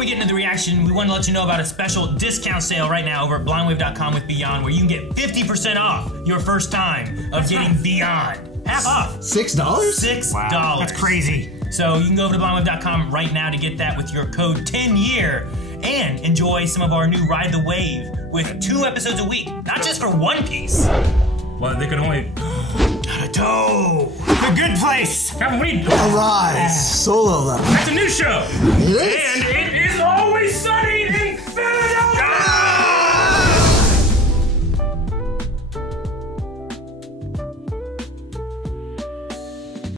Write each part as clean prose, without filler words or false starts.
we get into the reaction, we want to let you know about a special discount sale right now over at blindwave.com with Beyond, where you can get 50% off your first time of getting Beyond. Half off. $6? $6. Wow, that's crazy. So you can go over to blindwave.com right now to get that with your code 10YEAR and enjoy some of our new Ride the Wave with 2 episodes a week, not just for One Piece. Well, they could only... Naruto. The Good Place. Haven't we? Arise, solo level. That's a new show. It is? And it is always sunny in Philadelphia.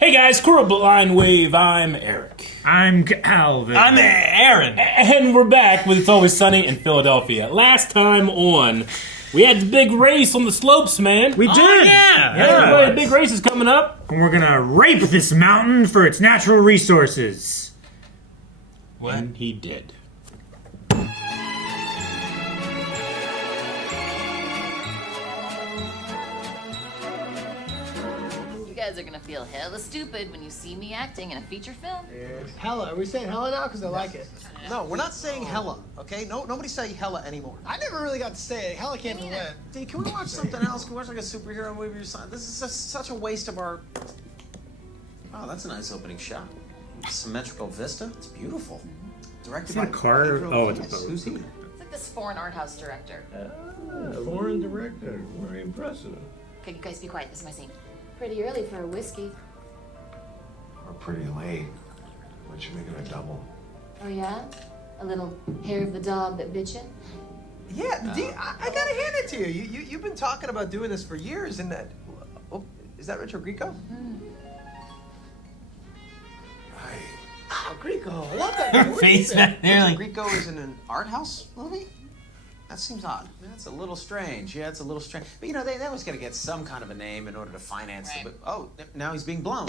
Hey guys, Coral Blind Wave. I'm Eric. I'm Calvin. I'm Aaron. And we're back with It's Always Sunny in Philadelphia. Last time on, we had the big race on the slopes, man. We did! Yeah. The big race is coming up. And we're gonna rape this mountain for its natural resources. What? And he did. You guys are gonna feel hella stupid when you see me acting in a feature film. Hella. Are we saying hella now? Because I like it. No, we're not saying hella, okay? No, nobody say hella anymore. I never really got to say it. Hella came to win. Dude, can we watch something else? Can we watch like a superhero movie or something? This is just such a waste of our... Oh, that's a nice opening shot. Symmetrical vista. It's beautiful. Directed Is that by a car? Pedro Oh, it's a Vilas. boat. Who's he? It's like this foreign art house director. Foreign director, very impressive. Okay, you guys be quiet. This is my scene. Pretty early for a whiskey. Or pretty late. Why don't you make it a double? Oh yeah? A little hair of the dog that bit you? Yeah, I gotta hand it to you. You've been talking about doing this for years, and that. Oh, is that Richard Grieco? Oh, Grieco, I love that guy. What do you Face think? there like... Grieco is in an art house movie? That seems odd. That's a little strange. Yeah, it's a little strange. But you know, they always got to get some kind of a name in order to finance Right. it. But oh, now he's being blown.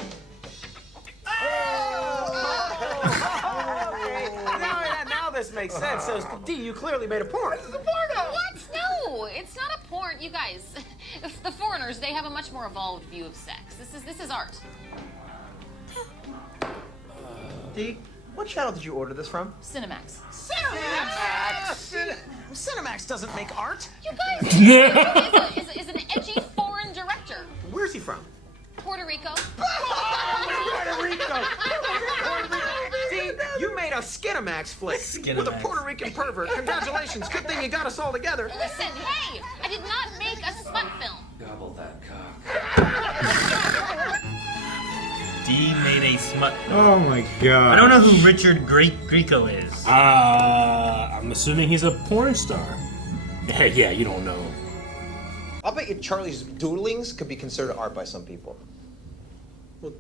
Now this makes sense. So, D, you clearly made a porn. This is a porno. What? No, it's not a porn. You guys, the foreigners, they have a much more evolved view of sex. This is art. D, what channel did you order this from? Cinemax. Cinemax doesn't make art. You guys, is an edgy foreign director. Where's he from? Puerto Rico. Puerto Rico. D, you made a Skinamax flick with a Skinamax. Puerto Rican pervert. Congratulations. Good thing you got us all together. Listen, hey, I did not make a Smut film. Gobble that cock. D made a smut. Oh my god. I don't know who Richard Grieco is. I'm assuming he's a porn star. Hey, yeah, you don't know. I'll bet you Charlie's doodlings could be considered art by some people. Well,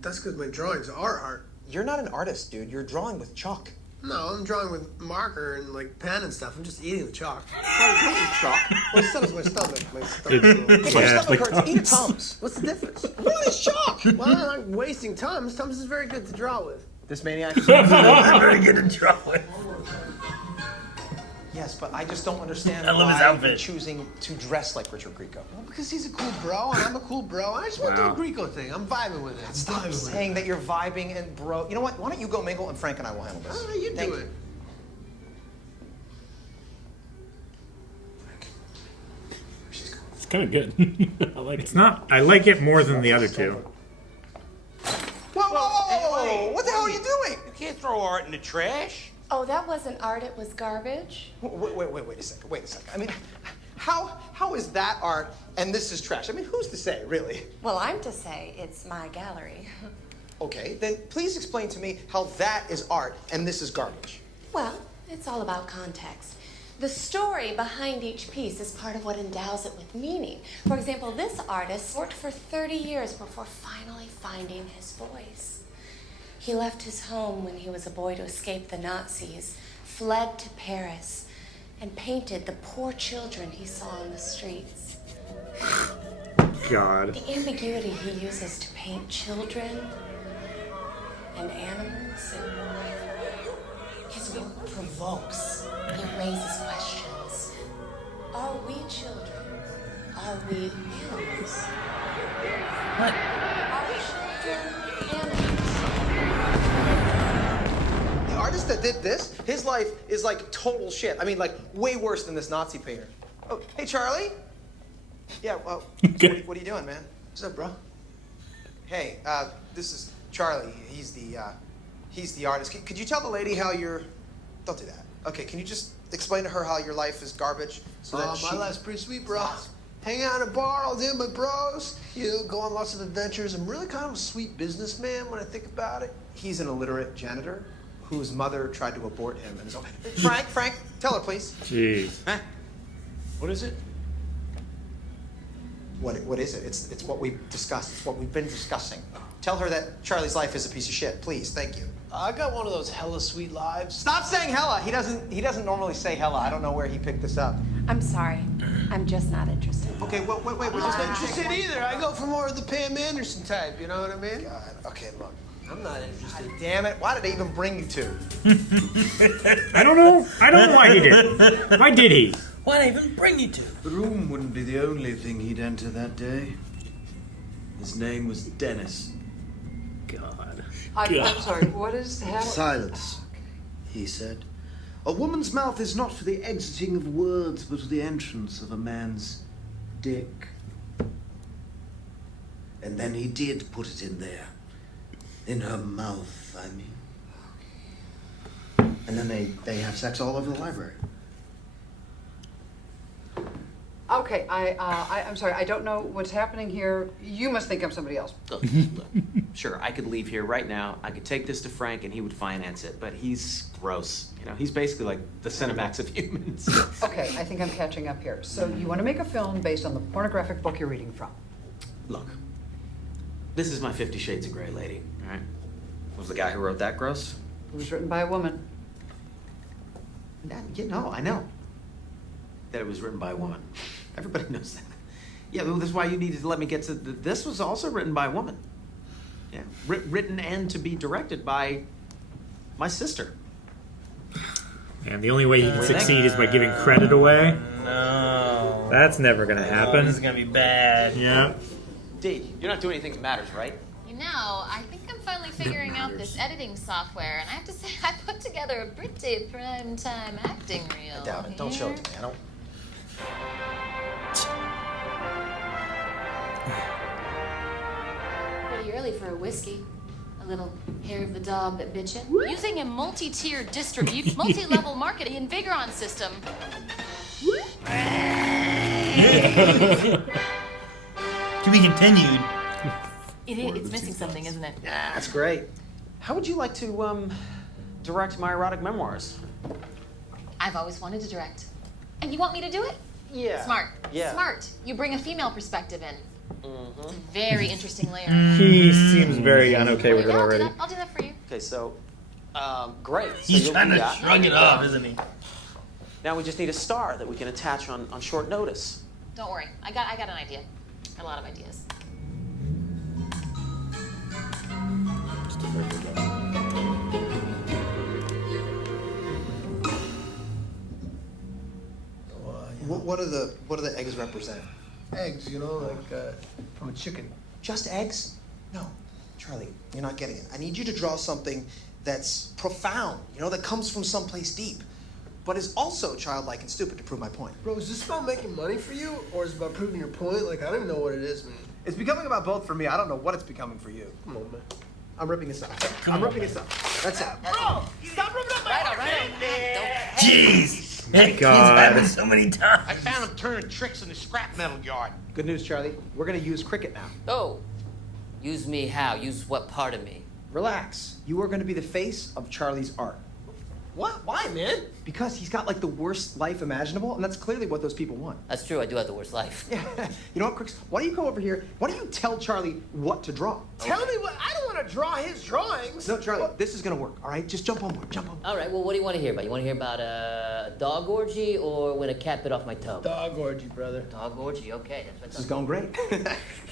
that's because my drawings are art. You're not an artist, dude. You're drawing with chalk. No, I'm drawing with marker and like pen and stuff. I'm just eating the chalk. Chalk? Well, so does my stomach. My stomach's If your Yeah, stomach like hurts, eat a Tums. What's the difference? Really, it's chalk. Well, I'm not wasting Tums. Tums is very good to draw with. This maniac. I'm very good at drawing. Yes, but I just don't understand I love his why outfit. you're choosing to dress like Richard Grieco. Well, because he's a cool bro and I'm a cool bro. I just want to do a Grieco thing. I'm vibing with it. Stop saying that you're vibing and bro. You know what? Why don't you go mingle and Frank and I will handle this? Oh, you Thank do it. It's kind of good. I like it. It's not. I like it more than the other two. Whoa! What the hell are you doing? You can't throw art in the trash. Oh, that wasn't art, it was garbage. Wait a second. Wait a second. I mean, how is that art and this is trash? I mean, who's to say, really? Well, I'm to say it's my gallery. Okay, then please explain to me how that is art and this is garbage. Well, it's all about context. The story behind each piece is part of what endows it with meaning. For example, this artist worked for 30 years before finally finding his voice. He left his home when he was a boy to escape the Nazis, fled to Paris, and painted the poor children he saw on the streets. God. The ambiguity he uses to paint children and animals, his work provokes. It raises questions. Are we children? Are we animals? What? Are children animals? The artist that did this, his life is like total shit. I mean, like way worse than this Nazi painter. Oh, hey, Charlie. Yeah, well, what are you doing, man? What's up, bro? Hey, this is Charlie. He's the artist. Could you tell the lady how you're... Don't do that. Okay, can you just explain to her how your life is garbage? So that My life's pretty sweet, bro. Hang out in a bar all day with my bros. You know, go on lots of adventures. I'm really kind of a sweet businessman when I think about it. He's an illiterate janitor whose mother tried to abort him. And so, Frank, tell her, please. Jeez. Huh? What is it? What is it? It's what we've discussed. It's what we've been discussing. Tell her that Charlie's life is a piece of shit, please. Thank you. I got one of those hella sweet lives. Stop saying hella. He doesn't normally say hella. I don't know where he picked this up. I'm sorry. I'm just not interested. Okay, wait. We're I'm just not interested either. I go for more of the Pam Anderson type, you know what I mean? God. Okay, look. I'm not interested. Damn it. Why did they even bring you two? I don't know. I don't know why he did. Why did he? Why'd I even bring you two? The room wouldn't be the only thing he'd enter that day. His name was Dennis. God. I'm sorry, what is happening? Silence, he said. A woman's mouth is not for the exiting of words, but for the entrance of a man's dick. And then he did put it in there. In her mouth, I mean. And then they have sex all over the library. Okay, I'm sorry, I don't know what's happening here. You must think I'm somebody else. Look, sure, I could leave here right now. I could take this to Frank and he would finance it, but he's gross. You know, he's basically like the Cinemax of humans. Okay, I think I'm catching up here. So you want to make a film based on the pornographic book you're reading from? Look, this is my 50 Shades of Grey lady, all right? Was the guy who wrote that gross? It was written by a woman. I know. That it was written by a woman. Everybody knows that. Yeah, well, that's why you needed to let me get to... This was also written by a woman. Yeah, written and to be directed by my sister. And the only way you can succeed is by giving credit away. No. That's never gonna happen. This is gonna be bad. Yeah. Dee, you're not doing anything that matters, right? You know, I think I'm finally figuring out this editing software, and I have to say, I put together a pretty prime-time acting reel. I doubt it. Don't show it to me. I don't... Pretty early for a whiskey. A little hair of the dog that bit you. Using a multi-tier distribution, multi-level marketing and Vigor-on system. To be continued. It's missing something, isn't it? Yeah, that's great. How would you like to, direct my erotic memoirs? I've always wanted to direct. And you want me to do it? Yeah. Smart. Yeah. Smart. You bring a female perspective in. Mm-hmm. It's a very interesting layer. He seems very unokay with it Yeah, already. I'll do that for you. Okay, so, great. So He's you'll trying do to that. shrug it off, isn't he? Now we just need a star that we can attach on short notice. Don't worry. I got an idea. A lot of ideas. What do the eggs represent? Eggs, you know, like from a chicken. Just eggs? No, Charlie, you're not getting it. I need you to draw something that's profound, you know, that comes from someplace deep, but is also childlike and stupid to prove my point. Bro, is this about making money for you, or is it about proving your point? Like, I don't even know what it is, man. It's becoming about both for me. I don't know what it's becoming for you. Come on, man. I'm ripping this up. I'm ripping this up. That's it. Bro, stop ripping up my art, man! Jeez. God. He's happened so many times. I found him turning tricks in the scrap metal yard. Good news, Charlie. We're gonna use cricket now. Oh. Use me how? Use what part of me? Relax. You are gonna be the face of Charlie's art. What? Why, man? Because he's got like the worst life imaginable, and that's clearly what those people want. That's true, I do have the worst life. Yeah. You know what, Crix? Why don't you go over here? Why don't you tell Charlie what to draw? Tell me what? I don't want to draw his drawings. No, Charlie, this is gonna work, all right? Just jump on board, jump on board. All right, well, what do you want to hear about? You want to hear about a dog orgy or when a cat bit off my toe? Dog orgy, brother. Dog orgy, okay. That's what This is going great.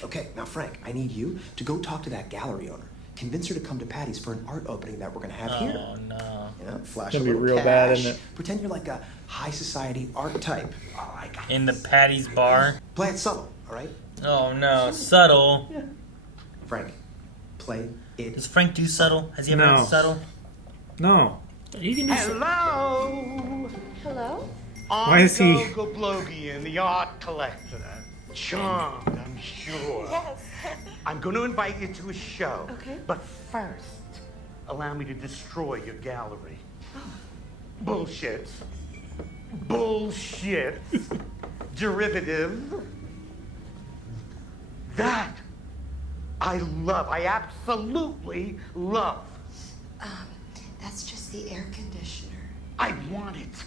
Okay, now, Frank, I need you to go talk to that gallery owner. Convince her to come to Patty's for an art opening that we're gonna have here. Oh, no. You know, flash It's a gonna be little real cash. bad, isn't it? Pretend you're like a high society art type. Oh, I got In the Patty's bar. Play it subtle, all right? Oh, no. Subtle. Yeah. Frank, play it. Does Frank do subtle? Has he ever No. done subtle? No. You can do Hello. Hello? Why is he- Uncle Goblogian, the art collector. Charmed, I'm sure. Yes. I'm going to invite you to a show. Okay. But first, allow me to destroy your gallery. Bullshit. Bullshit. Derivative. That I love. I absolutely love. That's just the air conditioner. I want it.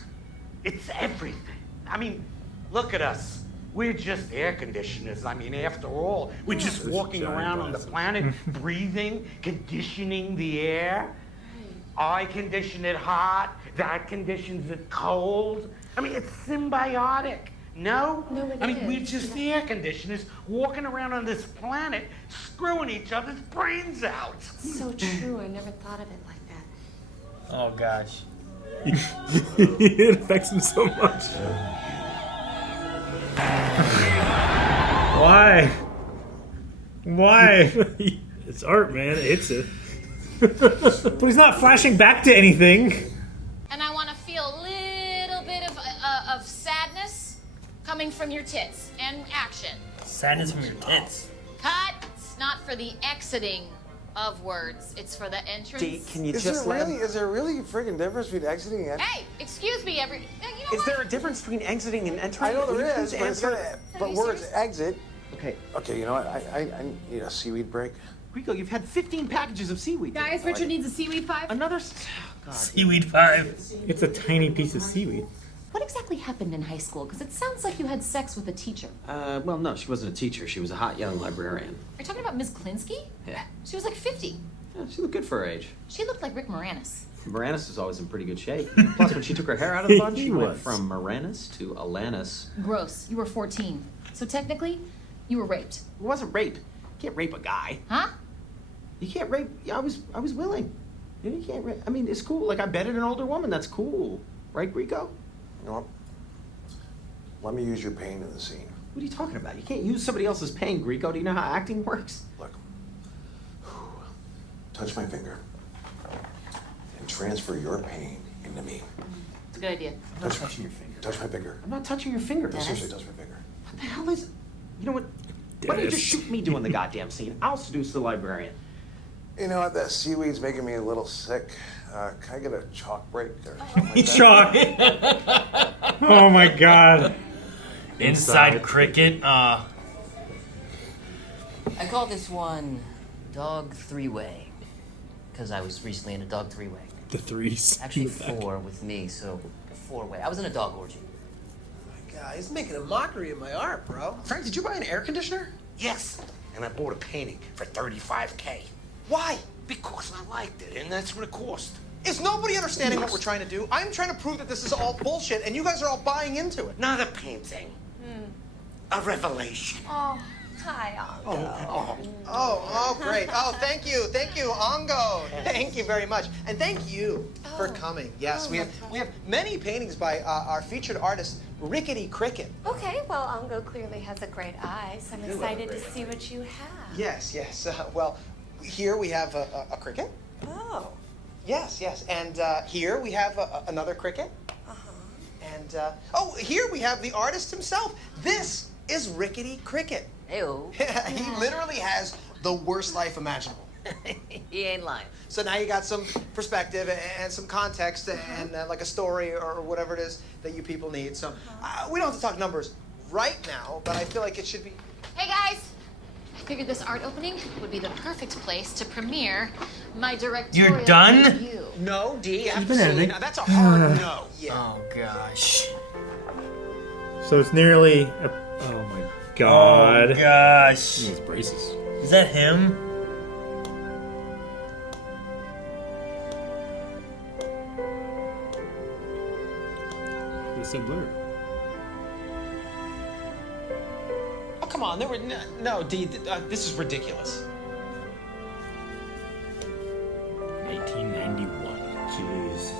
It's everything. I mean, look at us. We're just air conditioners. I mean, after all, we're just walking around on the planet, breathing, conditioning the air. I condition it hot, that conditions it cold. I mean, it's symbiotic. No? No, it I mean, is. we're just air conditioners walking around on this planet, screwing each other's brains out. So true. I never thought of it like that. Oh gosh. It affects him so much. Why? Why? It's art, man. It's it. But he's not flashing back to anything. And I want to feel a little bit of sadness coming from your tits. And action. Sadness from your tits. Cut. It's not for the exiting of words. It's for the entrance. D, can you Is just there let really? Is there really a freaking difference between exiting and? Hey, excuse me, you know Is what? there a difference between exiting and entering? I know Will you there is, please but it's answer? gonna. But words exit. Okay. Okay, you know what? I need a seaweed break. Rico, you've had 15 packages of seaweed. Guys, Richard needs a seaweed 5. Another. God. Seaweed 5. It's a tiny piece of seaweed. What exactly happened in high school? Because it sounds like you had sex with a teacher. Well, no, she wasn't a teacher. She was a hot young librarian. Are you talking about Ms. Klinsky? Yeah. She was like 50. Yeah, she looked good for her age. She looked like Rick Moranis. Moranis was always in pretty good shape. Plus, when she took her hair out of the bun, she He went was. from Moranis to Alanis. Gross. You were 14. So technically, you were raped. It wasn't rape. You can't rape a guy. Huh? You can't rape. Yeah, I was willing. You can't rape. I mean, it's cool. Like, I betted an older woman. That's cool. Right, Rico? You know what? Let me use your pain in the scene. What are you talking about? You can't use somebody else's pain, Rico. Do you know how acting works? Look. Touch my finger. And transfer your pain into me. It's a good idea. I'm not touching your finger. Touch my finger. I'm not touching your finger. No, seriously, touch my finger. What the hell is... You know what? Why don't you just shoot me doing the goddamn scene? I'll seduce the librarian. You know what? That seaweed's making me a little sick. Can I get a chalk break or something like that? Chalk. Oh my god. Inside cricket. I call this one Dog Three-Way. Because I was recently in a dog three-way. The threes. Actually 4 with me, so 4-way. I was in a dog orgy. God, he's making a mockery of my art, bro. Frank, did you buy an air conditioner? Yes, and I bought a painting for $35K. Why? Because I liked it, and that's what it cost. Is nobody understanding what we're trying to do? I'm trying to prove that this is all bullshit, and you guys are all buying into it. Not a painting. A revelation. Oh, hi, Ango. Oh, great. Oh, thank you, Ongo. Thank you very much, and thank you for coming. Yes, we have many paintings by our featured artist, Rickety Cricket. Okay, well, Ango clearly has a great eye, so I'm excited to see what you have. Yes. Well, here we have a cricket. Oh. Yes, and here we have another cricket. And here we have the artist himself. This is Rickety Cricket. Ew. He literally has the worst life imaginable. He ain't lying. So now you got some perspective and some context and like a story or whatever it is that you people need. So we don't have to talk numbers right now, but I feel like it should be. Hey guys! I figured this art opening would be the perfect place to premiere my directorial You're done? debut. No, D, been absolutely editing. not. That's a hard no. Yeah. Oh gosh. So it's nearly oh my god. Oh gosh. Those braces. Is that him? They said blur. Oh, come on. There were no, D. This is ridiculous. 1991. Jeez.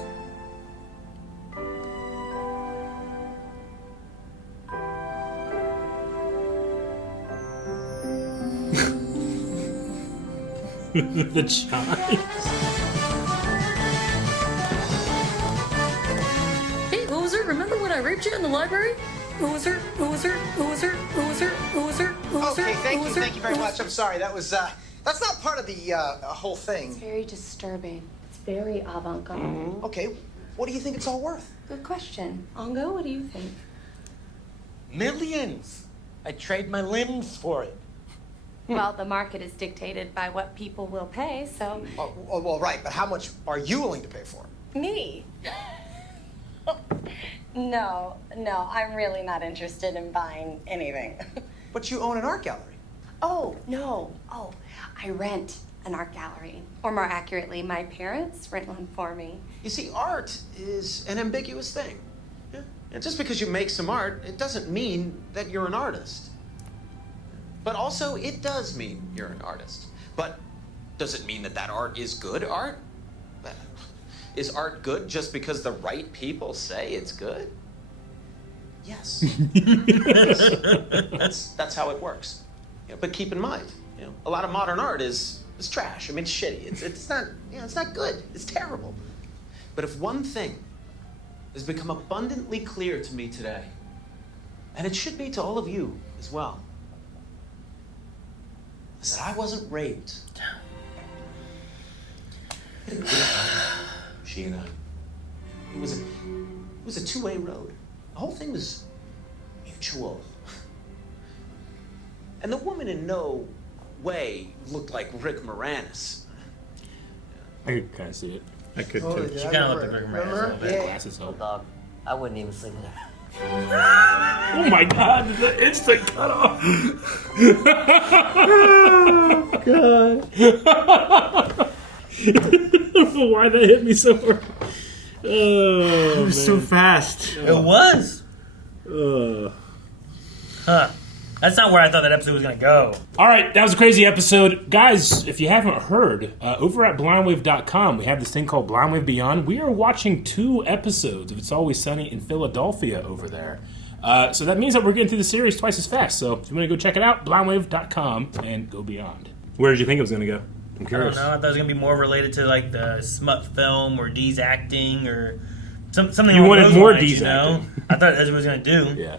The chimes. was her? Remember when I raped you in the library? Who was her? Who was her? Who was her? Who was her? Who was her? Who was her? Okay, Who was her? thank you very much. I'm sorry. That was that's not part of the whole thing. It's very disturbing. It's very avant-garde. Okay, what do you think it's all worth? Good question. Ongo, what do you think? Millions. I trade my limbs for it. Well, the market is dictated by what people will pay, so... Oh, well, right, but how much are you willing to pay for it? Me? No, I'm really not interested in buying anything. But you own an art gallery. Oh, no. Oh, I rent an art gallery. Or more accurately, my parents rent one for me. You see, art is an ambiguous thing. Yeah. And just because you make some art, it doesn't mean that you're an artist. But also, it does mean you're an artist. But does it mean that that art is good art? Is art good just because the right people say it's good? Yes. That's how it works. You know, but keep in mind, a lot of modern art is trash. I mean, it's shitty. It's not, it's not good. It's terrible. But if one thing has become abundantly clear to me today, and it should be to all of you as well, is that I wasn't raped. She and I. It was a two-way road. The whole thing was mutual. And the woman in no way looked like Rick Moranis. I could kind of see it. I could Totally too. did. She I kind of looked remember like Rick it. Moranis a little Remember? bit. Yeah. Glasses Oh, up. dog. I wouldn't even sleep with her. Oh my god, the instant cut off. Oh, God. I don't know why that hit me so hard. Oh, It was so fast. It was. Huh. That's not where I thought that episode was going to go. All right, that was a crazy episode. Guys, if you haven't heard, over at blindwave.com, we have this thing called Blind Wave Beyond. We are watching 2 episodes of It's Always Sunny in Philadelphia over there. So that means that we're getting through the series twice as fast. So if you want to go check it out, blindwave.com and go beyond. Where did you think it was going to go? I'm I don't curious. know. I thought it was going to be more related to like the Smut film or Dee's acting or something You along wanted those more lines, Dee's you know? acting. I thought that's what it was going to do. Yeah.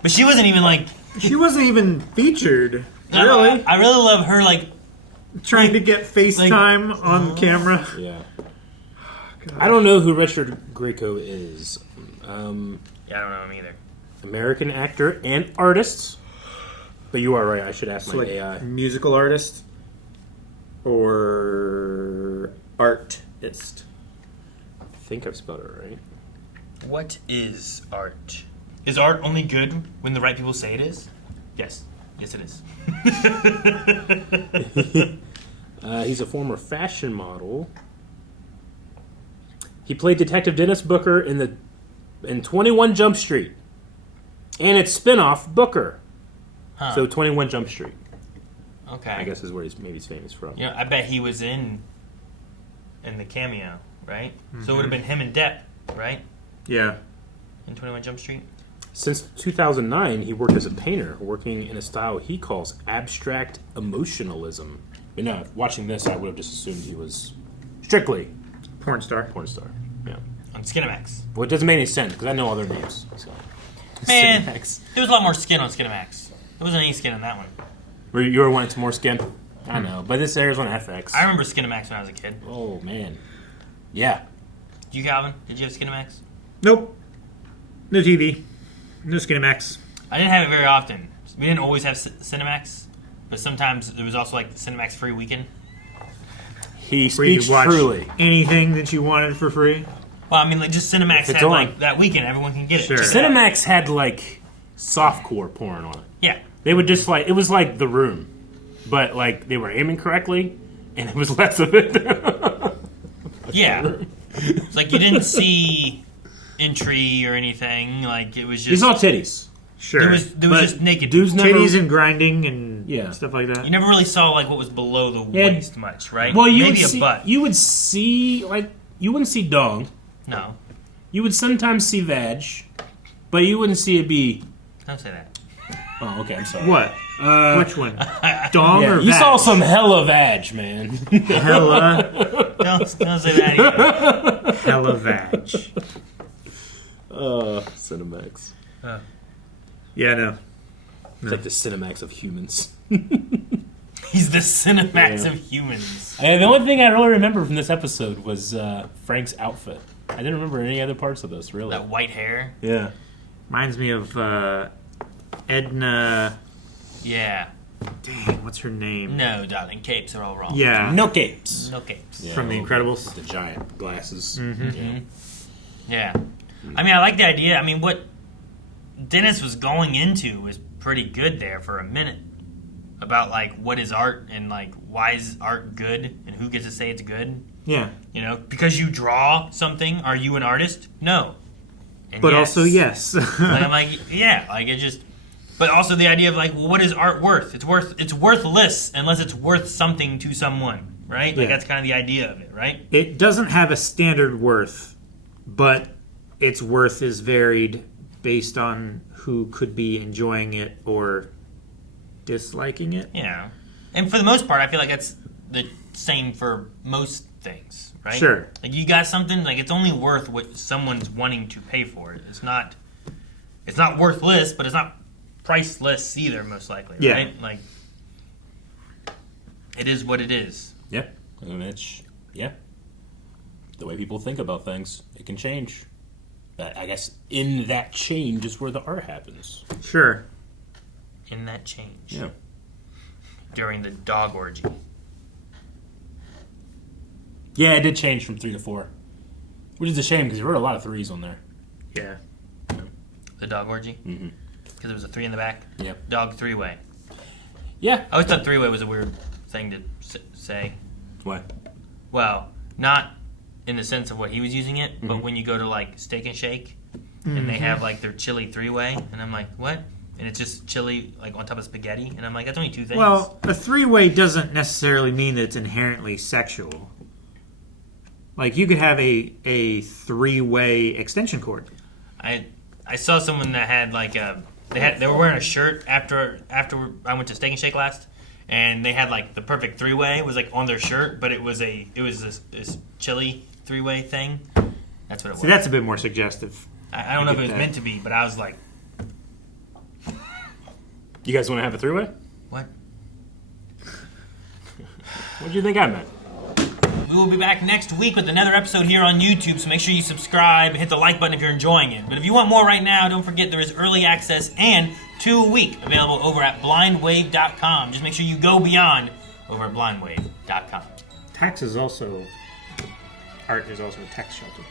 But she wasn't even like... She wasn't even featured, really. I really love her like... Trying to get FaceTime on camera. Yeah. I don't know who Richard Grieco is. Yeah, I don't know him either. American actor and artist. But you are right. I should ask So my like AI. musical artist or artist. I think I've spelled it right. What is art? Is art only good when the right people say it is? Yes. Yes, it is. He's a former fashion model. He played Detective Dennis Booker in 21 Jump Street. And its spin-off, Booker. Huh. So 21 Jump Street. Okay. I guess is where he's famous from. Yeah, I bet he was in the cameo, right? Mm-hmm. So it would have been him and Depp, right? Yeah. In 21 Jump Street? Since 2009, he worked as a painter, working in a style he calls abstract emotionalism. But no, watching this, I would have just assumed he was strictly porn star. Porn star, yeah. On Skinamax. Well, it doesn't make any sense, because I know other names. So. Man, Skinamax. there was a lot more skin on Skinamax. There wasn't any skin on that one. You were wanting some more skin? I know, but this airs on FX. I remember Skinamax when I was a kid. Oh, man. Yeah. You, Calvin? Did you have Skinamax? Nope. No TV. No Skinamax. I didn't have it very often. We didn't always have Cinemax, but sometimes there was also like the Cinemax free weekend. He Where you speaks could watch truly. anything that you wanted for free. Well, I mean, like just Cinemax If it's had on. like that weekend, everyone can get it. Sure. Cinemax had like softcore porn on it. Yeah. They would just like, it was like The Room, but like they were aiming correctly, and it was less of it. Yeah. It's like you didn't see entry or anything. Like it was just. It's all titties. Sure. There was But just naked dudes never- Titties and grinding and Yeah. stuff like that. You never really saw like what was below the Yeah. waist much, right? Well, you maybe would a see, butt. You would see like you wouldn't see dong. No, You would sometimes see vag, but you wouldn't see it be. don't say that. Oh, okay. I'm sorry. What? Which one? Dong Yeah, or you vag? saw some hella vag, man. Hella. Don't say that either. Hella vag. Cinemax. Yeah, no. It's like the Cinemax of humans. He's the Cinemax of humans. And the only thing I really remember from this episode was Frank's outfit. I didn't remember any other parts of this, really. That white hair. Yeah. Reminds me of Edna. Yeah. Dang, what's her name? No, darling, capes are all wrong. Yeah. No capes. No capes. Yeah, From The Incredibles. With the giant glasses. Yeah. I mean, I like the idea. I mean, what Dennis was going into was pretty good there for a minute. About, like, what is art and, like, why is art good and who gets to say it's good. Yeah. You know, because you draw something, are you an artist? No. And But also, yes. Like, I'm like, yeah, like it just. But also the idea of like, well, what is art worth? It's worthless unless it's worth something to someone, right? Like Yeah. that's kind of the idea of it, right? It doesn't have a standard worth, but its worth is varied based on who could be enjoying it or disliking it. Yeah. And for the most part, I feel like that's the same for most things, right? Sure. Like you got something, like it's only worth what someone's wanting to pay for it. It's not worthless, but it's not priceless either, most likely, Yeah. right? Like it is what it is. Yeah. And it's, the way people think about things, it can change. I guess in that change is where the art happens. Sure. In that change. Yeah. During the dog orgy. Yeah, it did change from 3 to 4. Which is a shame because you wrote a lot of 3s on there. Yeah. The dog orgy? Mm-hmm. Because there was a 3 in the back? Yep. Dog 3-way. Yeah. I always thought 3-way was a weird thing to say. What? Well, not in the sense of what he was using it, but when you go to like Steak and Shake and they have like their chili 3-way, and I'm like, what? And it's just chili like on top of spaghetti, and I'm like, that's only 2 things. Well, a 3-way doesn't necessarily mean that it's inherently sexual. Like you could have a 3-way extension cord. I saw someone that had like they were wearing a shirt after I went to Steak and Shake last, and they had like the perfect 3-way was like on their shirt, but it was this chili 3-way thing. That's what it was. See, that's a bit more suggestive. I don't know if it was meant to be, but I was like, you guys want to have a 3-way? what? What do you think I meant? We will be back next week with another episode here on YouTube, so make sure you subscribe and hit the like button if you're enjoying it. But if you want more right now, don't forget there is early access and 2 a week available over at blindwave.com. Just make sure you go beyond over at blindwave.com. Art is also a tax shelter.